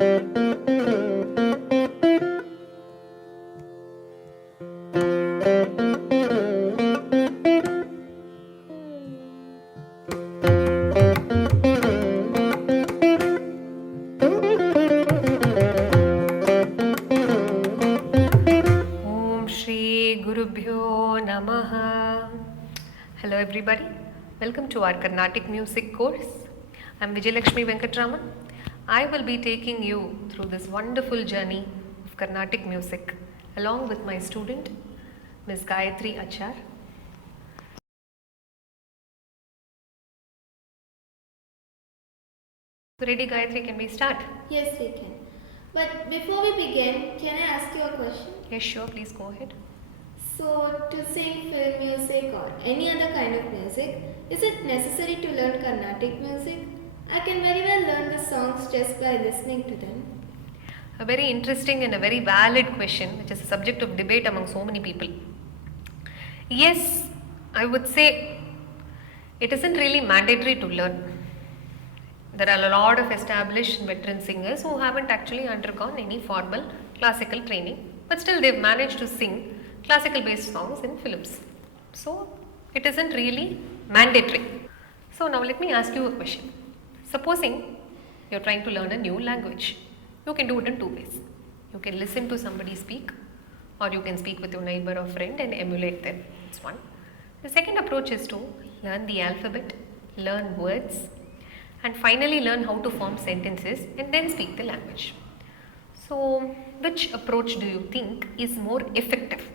Hello everybody, welcome to our Carnatic music course. I'm Vijayalakshmi Venkatraman. I will be taking you through this wonderful journey of Carnatic music along with my student Ms. Gayatri Achar. So ready Gayatri, can we start? Yes, we can. But before we begin, can I ask you a question? Yes, sure, please go ahead. So, to sing film music or any other kind of music, is it necessary to learn Carnatic music? I can very well learn the songs just by listening to them. A very interesting and a very valid question, which is a subject of debate among so many people. Yes, I would say it isn't really mandatory to learn. There are a lot of established veteran singers who haven't actually undergone any formal classical training, but still they've managed to sing classical based songs in films. So it isn't really mandatory. So now let me ask you a question. Supposing you're trying to learn a new language, you can do it in two ways. You can listen to somebody speak, or you can speak with your neighbor or friend and emulate them. That's one. The second approach is to learn the alphabet, learn words, and finally learn how to form sentences and then speak the language. So which approach do you think is more effective?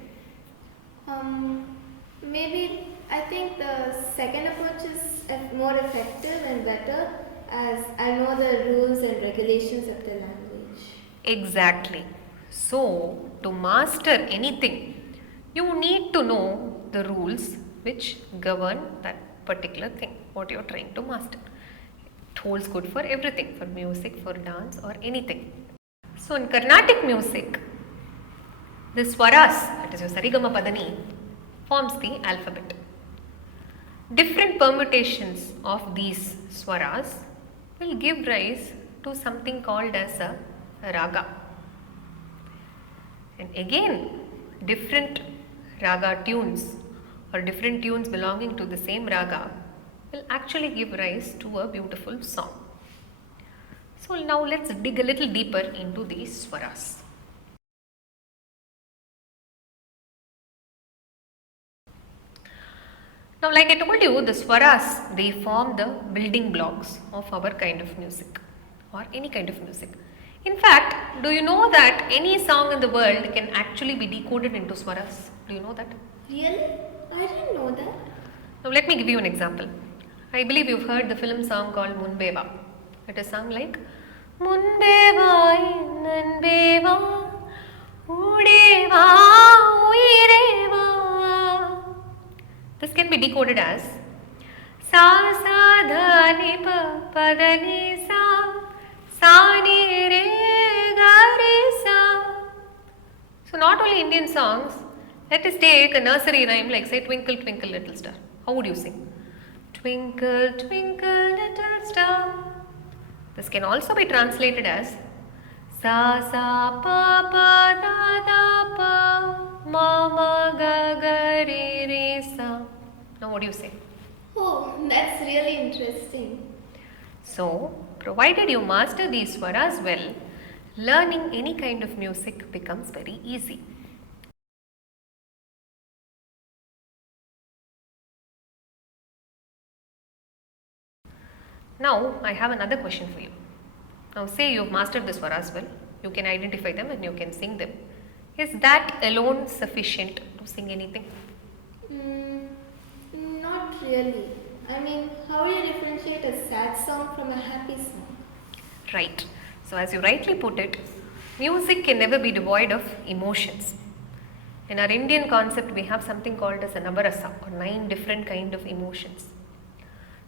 Maybe I think the second approach is more effective and better as I know the rules and regulations of the language. Exactly. So, to master anything, you need to know the rules which govern that particular thing, what you are trying to master. It holds good for everything, for music, for dance, or anything. So, in Carnatic music, the swaras, that is your sarigama padani, forms the alphabet. Different permutations of these swaras will give rise to something called as a raga. And again, different raga tunes or different tunes belonging to the same raga will actually give rise to a beautiful song. So now let's dig a little deeper into these swaras. Now, like I told you, the swaras, they form the building blocks of our kind of music or any kind of music. In fact, do you know that any song in the world can actually be decoded into swaras? Do you know that? Really? I didn't know that. Now, let me give you an example. I believe you've heard the film song called Munbeva. It is sung like Munbeva Nanbeva Udeva Uireva. This can be decoded as Sa Sa Dha Ni Pa Pa Da Ni Sa Sa Ni Re Ga Re Sa. So not only Indian songs, let us take a nursery rhyme like say Twinkle Twinkle Little Star. How would you sing? Twinkle Twinkle Little Star. This can also be translated as Sa Sa Pa Pa Da Da Pa Ma Ma Ga Ga Re Re Sa. Now what do you say? Oh, that's really interesting. So, provided you master these swaras well, learning any kind of music becomes very easy. Now, I have another question for you. Now, say you have mastered the swaras well, you can identify them and you can sing them. Is that alone sufficient to sing anything? Not really. I mean, how do you differentiate a sad song from a happy song? Right. So, as you rightly put it, music can never be devoid of emotions. In our Indian concept, we have something called as a navarasa or 9 different kind of emotions.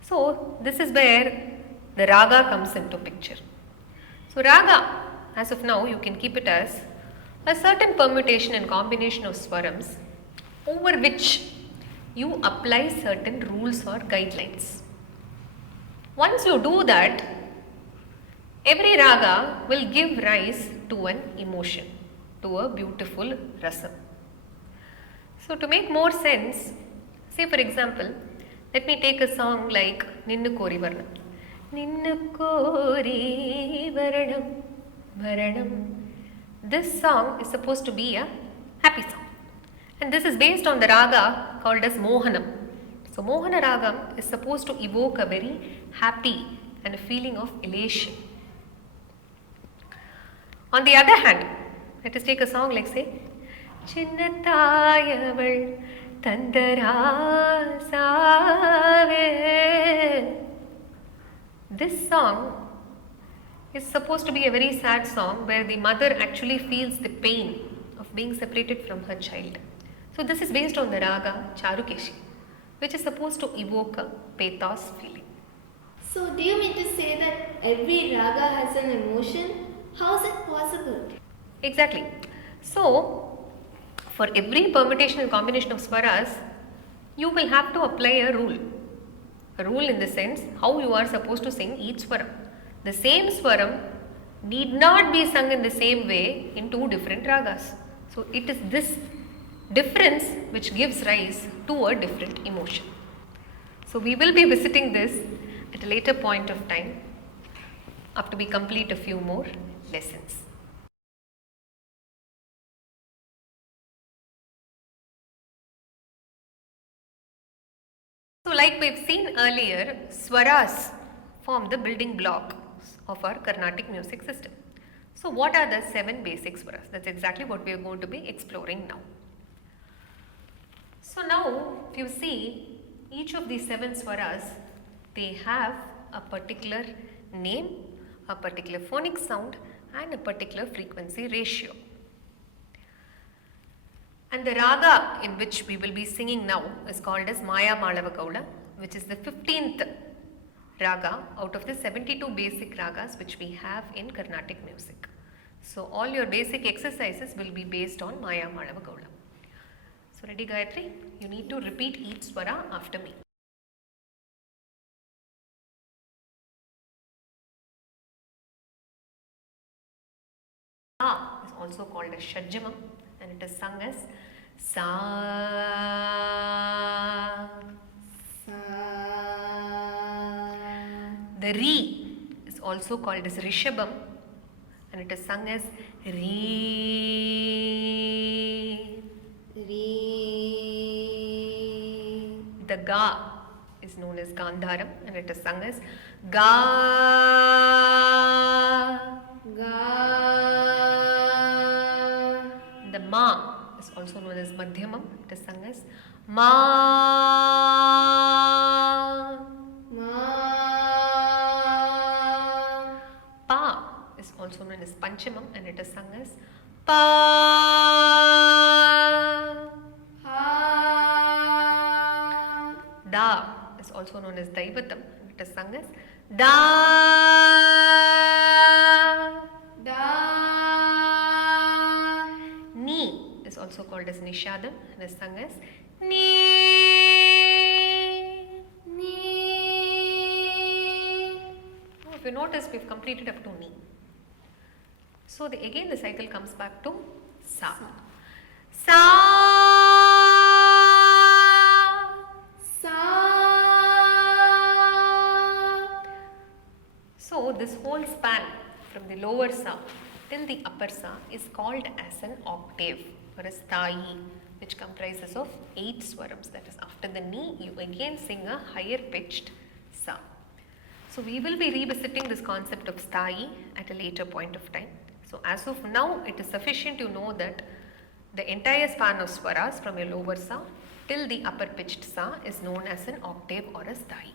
So, this is where the raga comes into picture. So, raga, as of now, you can keep it as a certain permutation and combination of swarams over which you apply certain rules or guidelines. Once you do that, Every raga will give rise to an emotion, to a beautiful rasa. So to make more sense, say for example, let me take a song like Ninnu Kori Varanam. Ninnu Kori Varanam Varanam. This song is supposed to be a happy song. And this is based on the raga called as Mohanam. So Mohana Ragam is supposed to evoke a very happy and a feeling of elation. On the other hand, let us take a song like say, Chinnathayaval Tandarasave. This song is supposed to be a very sad song where the mother actually feels the pain of being separated from her child. So this is based on the raga Charukeshi, which is supposed to evoke a pathos feeling. So do you mean to say that every raga has an emotion? How is it possible? Exactly. So, for every permutation and combination of swaras, you will have to apply a rule. A rule in the sense how you are supposed to sing each swaram. The same swaram need not be sung in the same way in two different ragas. So, it is this difference which gives rise to a different emotion. So, we will be visiting this at a later point of time after we complete a few more lessons. So like we've seen earlier, swaras form the building block of our Carnatic music system. So what are the 7 basic swaras? That's exactly what we are going to be exploring now. So now if you see each of these 7 swaras, they have a particular name, a particular phonic sound and a particular frequency ratio. And the raga in which we will be singing now is called as Maya Malava Gauda, which is the 15th raga out of the 72 basic ragas which we have in Carnatic music. So all your basic exercises will be based on Maya Malava Gauda. So ready Gayatri? You need to repeat each swara after me. Sa is also called as Shadjamam and it is sung as Sa. Sa. The Re is also called as Rishabam and it is sung as Re. Re. The Ga is known as Gandharam and it is sung as Ga. Ga. The Ma is also known as Madhyamam. It is sung as Ma. Ma. Pa is also known as Panchamam and it is sung as Pa. Ha. Da is also known as Daivatam and it is sung as Da. Da. Ni is also called as Nishadam and is sung as Ni. Ni. If you notice, we've completed up to Ni. So again the cycle comes back to Sa. Sa. Sa. So this whole span from the lower Sa till the upper Sa is called as an octave or a sthayi, which comprises of 8 swarams. That is, after the Ni, you again sing a higher pitched Sa. So we will be revisiting this concept of sthayi at a later point of time. So as of now, it is sufficient to know that the entire span of swaras from your lower Sa till the upper pitched Sa is known as an octave or a sthayi.